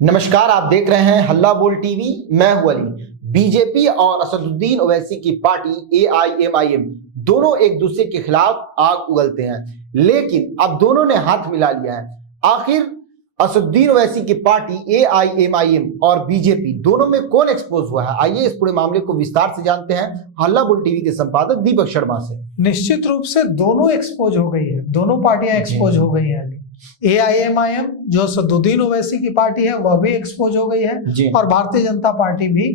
नमस्कार, आप देख रहे हैं हल्ला बोल टीवी। मैं हूं अली। बीजेपी और असदुद्दीन ओवैसी की पार्टी AIMIM दोनों एक दूसरे के खिलाफ आग उगलते हैं, लेकिन अब दोनों ने हाथ मिला लिया है। आखिर असदुद्दीन ओवैसी की पार्टी AIMIM और बीजेपी दोनों में कौन एक्सपोज हुआ है? आइए इस पूरे मामले को विस्तार से जानते हैं हल्ला बोल टीवी के संपादक दीपक शर्मा से। निश्चित रूप से दोनों एक्सपोज हो गई है, दोनों पार्टियां एक्सपोज हो गई है। AIMIM जो असदुद्दीन ओवैसी की पार्टी है वह भी एक्सपोज हो गई है और भारतीय जनता पार्टी भी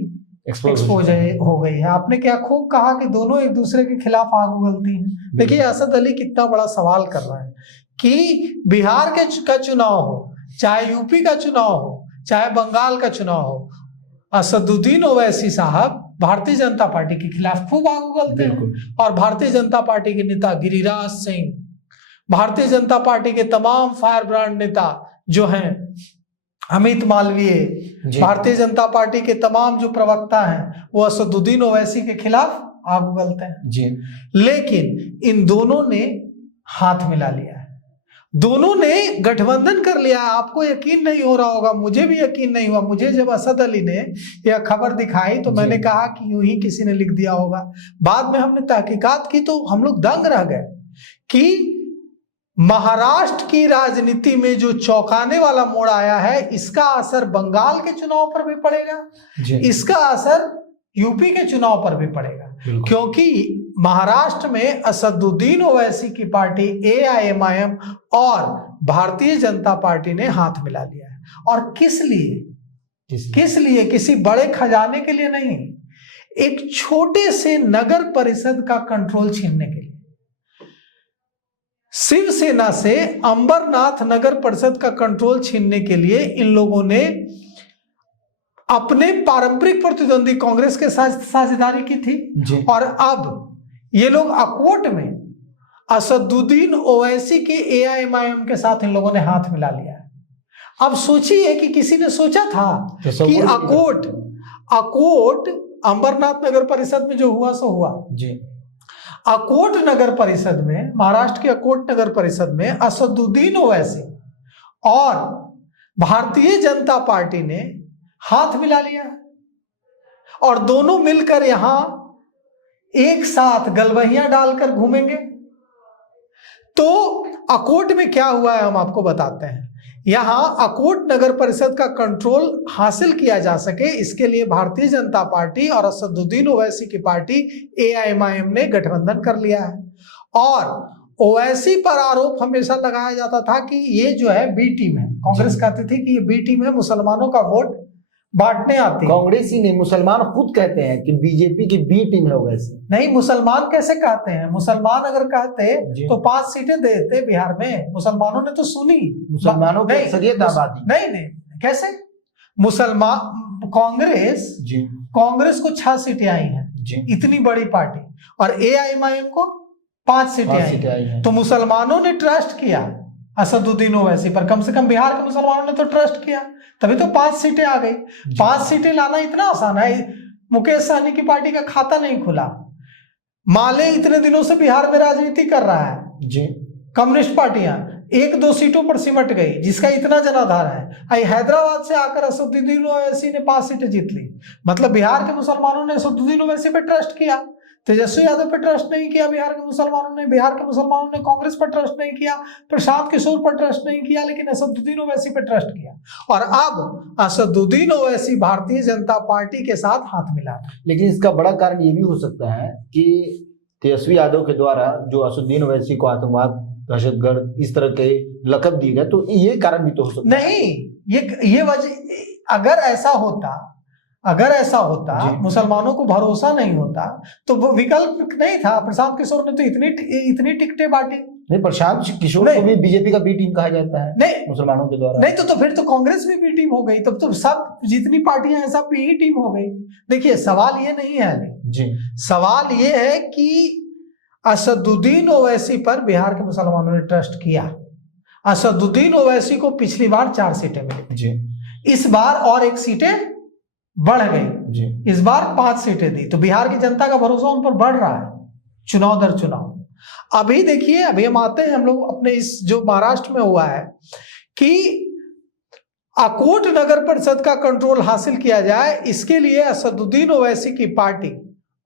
एक्सपोज हो गई है। आपने क्या खूब कहा कि दोनों एक दूसरे के खिलाफ आग उगलती हैं। देखिए असद अली कितना बड़ा सवाल कर रहा है कि बिहार का चुनाव हो, चाहे यूपी का चुनाव हो, चाहे बंगाल का चुनाव हो, असदुद्दीन ओवैसी साहब भारतीय जनता पार्टी के खिलाफ खूब आग उगलते हैं। और भारतीय जनता पार्टी के नेता गिरिराज सिंह, भारतीय जनता पार्टी के तमाम फायर ब्रांड नेता जो हैं, अमित मालवीय, भारतीय जनता पार्टी के तमाम जो प्रवक्ता हैं वो असदुद्दीन ओवैसी के खिलाफ आग उगलते हैं जी। लेकिन इन दोनों ने हाथ मिला लिया है, दोनों ने गठबंधन कर लिया है। आपको यकीन नहीं हो रहा होगा, मुझे भी यकीन नहीं हुआ। मुझे जब असद अली ने यह खबर दिखाई तो मैंने कहा कि यूं ही किसी ने लिख दिया होगा। बाद में हमने तहकीकात की तो हम लोग दंग रह गए कि महाराष्ट्र की राजनीति में जो चौंकाने वाला मोड़ आया है, इसका असर बंगाल के चुनाव पर भी पड़ेगा, इसका असर यूपी के चुनाव पर भी पड़ेगा, क्योंकि महाराष्ट्र में असदुद्दीन ओवैसी की पार्टी AIMIM और भारतीय जनता पार्टी ने हाथ मिला लिया है। और किस लिए? किसी बड़े खजाने के लिए नहीं, एक छोटे से नगर परिषद का कंट्रोल छीनने के लिए। शिवसेना से अंबरनाथ नगर परिषद का कंट्रोल छीनने के लिए इन लोगों ने अपने पारंपरिक प्रतिद्वंदी कांग्रेस के साथ साझेदारी की थी। और अब ये लोग अकोट में असदुद्दीन ओवैसी के AIMIM के साथ इन लोगों ने हाथ मिला लिया है। अब सोचिए कि किसी ने सोचा था कि अकोट अंबरनाथ नगर परिषद में जो हुआ सो हुआ जी। अकोट नगर परिषद में, महाराष्ट्र के अकोट नगर परिषद में असदुद्दीन ओवैसी और भारतीय जनता पार्टी ने हाथ मिला लिया और दोनों मिलकर यहां एक साथ गलबहियां डालकर घूमेंगे। तो अकोट में क्या हुआ है हम आपको बताते हैं। यहां अकोट नगर परिषद का कंट्रोल हासिल किया जा सके, इसके लिए भारतीय जनता पार्टी और असदुद्दीन ओवैसी की पार्टी AIMIM ने गठबंधन कर लिया है। और ओवैसी पर आरोप हमेशा लगाया जाता था कि ये जो है बी टीम है। कांग्रेस कहती थी कि ये बी टीम है, मुसलमानों का वोट बांटने आती है। कांग्रेस ही नहीं, मुसलमान खुद कहते हैं कि बीजेपी की बी टीम है ओवैसी। नहीं, मुसलमान कैसे कहते हैं? मुसलमान अगर कहते तो 5 सीटें देते बिहार में। मुसलमानों ने तो सुनी, मुसलमानों की अक्सरियत आबादी। नहीं, कैसे? मुसलमान कांग्रेस को 6 सीटें आई हैं, इतनी बड़ी पार्टी, और AIMIM को 5 सीटें आई हैं। तो मुसलमानों ने ट्रस्ट किया असदुद्दीन ओवैसी पर, कम से कम बिहार के मुसलमानों ने तो ट्रस्ट किया, तभी तो 5 सीटें आ गई। 5 सीटें लाना इतना आसान है? मुकेश सहनी की पार्टी का खाता नहीं खुला, माले इतने दिनों से बिहार में राजनीति कर रहा है जी। कम्युनिस्ट पार्टियां 1-2 सीटों पर सिमट गई, जिसका इतना जनाधार है। हैदराबाद से आकर असदुद्दीन ओवैसी ने 5 सीटें जीत ली। मतलब बिहार के मुसलमानों ने असदुद्दीन ओवैसी पर ट्रस्ट किया, तेजस्वी यादव पर ट्रस्ट नहीं किया। बिहार के मुसलमानों ने कांग्रेस पर ट्रस्ट नहीं किया, प्रशांत किशोर पर ट्रस्ट नहीं किया, लेकिन असदुद्दीन ओवैसी पर ट्रस्ट किया। और अब असदुद्दीन ओवैसी भारतीय जनता पार्टी के साथ हाथ मिला। लेकिन इसका बड़ा कारण ये भी हो सकता है कि तेजस्वी यादव के द्वारा जो असदुद्दीन ओवैसी को आतंकवाद, दहशतगर्द इस तरह के लक़ब दिए गए, तो ये कारण भी तो हो सकता है। नहीं, ये वजह, अगर ऐसा होता मुसलमानों को भरोसा नहीं होता तो वो विकल्प नहीं था। प्रशांत किशोर ने तो इतनी टिकटें बांटी। नहीं, प्रशांत किशोर को भी बीजेपी का बी टीम कहा जाता है नहीं मुसलमानों के द्वारा। नहीं तो फिर तो कांग्रेस भी बी टीम हो गई, तब तो सब जितनी पार्टियां हैं सब बी टीम हो गई। देखिए सवाल ये नहीं है जी, सवाल ये है कि असदुद्दीन ओवैसी पर बिहार के मुसलमानों ने ट्रस्ट किया। असदुद्दीन ओवैसी को पिछली बार 4 सीटें मिली जी, इस बार और 1 सीटें बढ़ गई जी। इस बार 5 सीटें दी, तो बिहार की जनता का भरोसा उन पर बढ़ रहा है चुनाव दर चुनाव। अभी देखिए, अभी हम आते हैं हम लोग अपने इस जो महाराष्ट्र में हुआ है कि अकोट नगर परिषद का कंट्रोल हासिल किया जाए, इसके लिए असदुद्दीन ओवैसी की पार्टी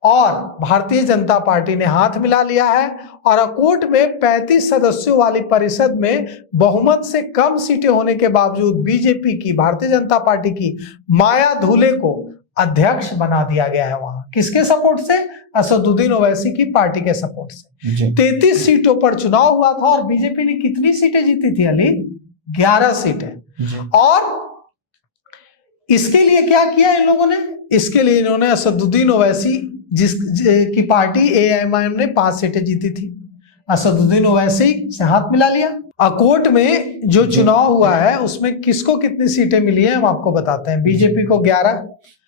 और भारतीय जनता पार्टी ने हाथ मिला लिया है और अकोट में 35 सदस्यों वाली परिषद में बहुमत से कम सीटें होने के बावजूद बीजेपी की, भारतीय जनता पार्टी की माया धुले को अध्यक्ष बना दिया गया है। वहां किसके सपोर्ट से? असदुद्दीन ओवैसी की पार्टी के सपोर्ट से 33 सीटों पर चुनाव हुआ था और बीजेपी ने कितनी सीटें जीती थी अली? 11 सीटें। और इसके लिए क्या किया इन लोगों ने? इसके लिए इन्होंने असदुद्दीन ओवैसी की पार्टी एआईएमआईएम ने 5 सीटें जीती थी, असदुद्दीन ओवैसी से हाथ मिला लिया। अकोट में जो चुनाव हुआ है उसमें किसको कितनी सीटें मिली है हम आपको बताते हैं। बीजेपी को 11,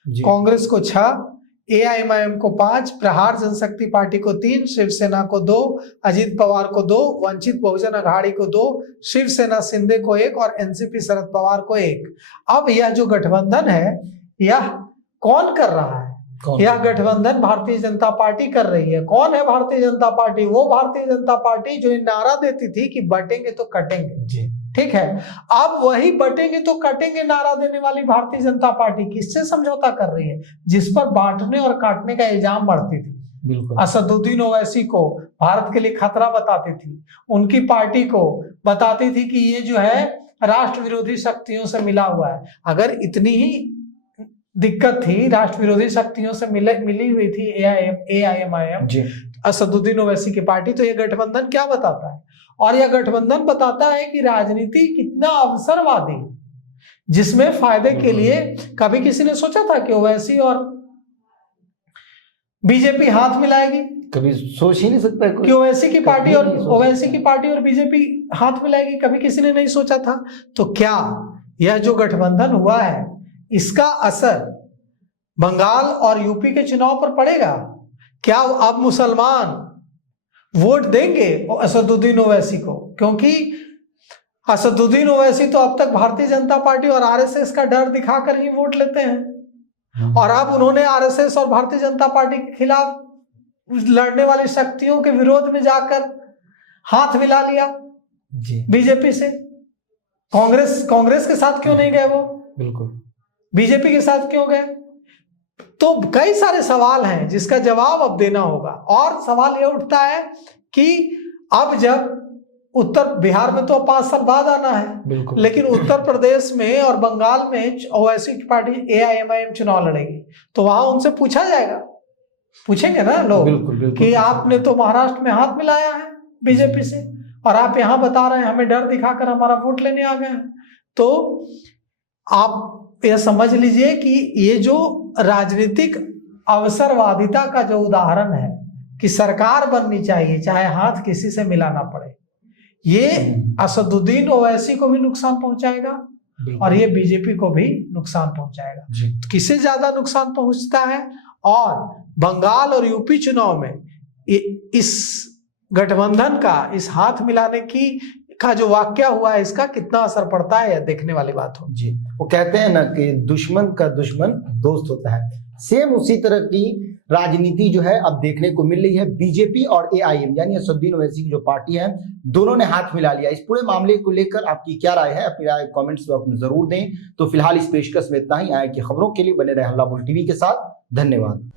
कांग्रेस को 6, एआईएमआईएम को 5, प्रहार जनशक्ति पार्टी को 3, शिवसेना को 2, अजीत पवार को 2, वंचित बहुजन अघाड़ी को 2, शिवसेना शिंदे को 1 और एनसीपी शरद पवार को 1। अब यह जो गठबंधन है यह कौन कर रहा है? यह गठबंधन भारतीय जनता पार्टी कर रही है। कौन है भारतीय जनता पार्टी? वो भारतीय जनता पार्टी जो नारा देती थी कि बटेंगे तो कटेंगे, ठीक है। अब वही बटेंगे तो कटेंगे नारा देने वाली भारतीय जनता पार्टी किससे समझौता कर रही है? जिस पर बांटने और काटने का इल्जाम बढ़ती थी। बिल्कुल। असदुद्दीन ओवैसी को भारत के लिए खतरा बताती थी, उनकी पार्टी को बताती थी कि ये जो है राष्ट्र विरोधी शक्तियों से मिला हुआ है। अगर इतनी ही दिक्कत थी, राष्ट्र विरोधी शक्तियों से मिली हुई थी एआईएमआईएम असदुद्दीन ओवैसी की पार्टी, तो यह गठबंधन क्या बताता है? और यह गठबंधन बताता है कि राजनीति कितना अवसरवादी है, जिसमें फायदे के लिए कभी किसी ने सोचा था कि ओवैसी और बीजेपी हाथ मिलाएगी? कभी सोच ही नहीं सकता कि ओवैसी की पार्टी और बीजेपी हाथ मिलाएगी, कभी किसी ने नहीं सोचा था। तो क्या यह जो गठबंधन हुआ है इसका असर बंगाल और यूपी के चुनाव पर पड़ेगा? क्या अब मुसलमान वोट देंगे असदुद्दीन ओवैसी को? क्योंकि असदुद्दीन ओवैसी तो अब तक भारतीय जनता पार्टी और आरएसएस का डर दिखाकर ही वोट लेते हैं, और अब उन्होंने आरएसएस और भारतीय जनता पार्टी के खिलाफ लड़ने वाली शक्तियों के विरोध में जाकर हाथ मिला लिया बीजेपी से। कांग्रेस के साथ क्यों नहीं गए वो? बिल्कुल। बीजेपी के साथ क्यों गए? तो कई सारे सवाल हैं जिसका जवाब अब देना होगा। और सवाल यह उठता है कि अब जब बिहार में तो 5 साल बाद आना है, लेकिन उत्तर प्रदेश में और बंगाल में ओवैसी की पार्टी एआईएमआईएम चुनाव लड़ेगी, तो वहां उनसे पूछा जाएगा, पूछेंगे ना लोग कि आपने तो महाराष्ट्र में हाथ मिलाया है बीजेपी से और आप यहाँ बता रहे हैं हमें डर दिखाकर हमारा वोट लेने आ गए हैं। तो आप यह समझ लीजिए कि ये जो राजनीतिक अवसरवादिता का जो उदाहरण है कि सरकार बननी चाहिए चाहे हाथ किसी से मिलाना पड़े, ये असदुद्दीन ओवैसी को भी नुकसान पहुंचाएगा और ये बीजेपी को भी नुकसान पहुंचाएगा। तो किसे ज्यादा नुकसान पहुंचता है? और बंगाल और यूपी चुनाव में इस गठबंधन का, इस हाथ मिलाने का जो वाकया हुआ है, इसका कितना असर पड़ता है, यह देखने वाली बात हो। वो कहते हैं ना कि दुश्मन का दुश्मन दोस्त होता है। सेम उसी तरह की राजनीति जो है अब देखने को मिल रही है। बीजेपी और एआईएम यानी असदुद्दीन ओवैसी की जो पार्टी है, दोनों ने हाथ मिला लिया। इस पूरे मामले को लेकर आपकी क्या राय है? अपनी राय कमेंट्स में अपने जरूर दें। तो फिलहाल इस पेशकश में इतना ही। आए कि खबरों के लिए बने रहे हल्ला बोल टीवी के साथ। धन्यवाद।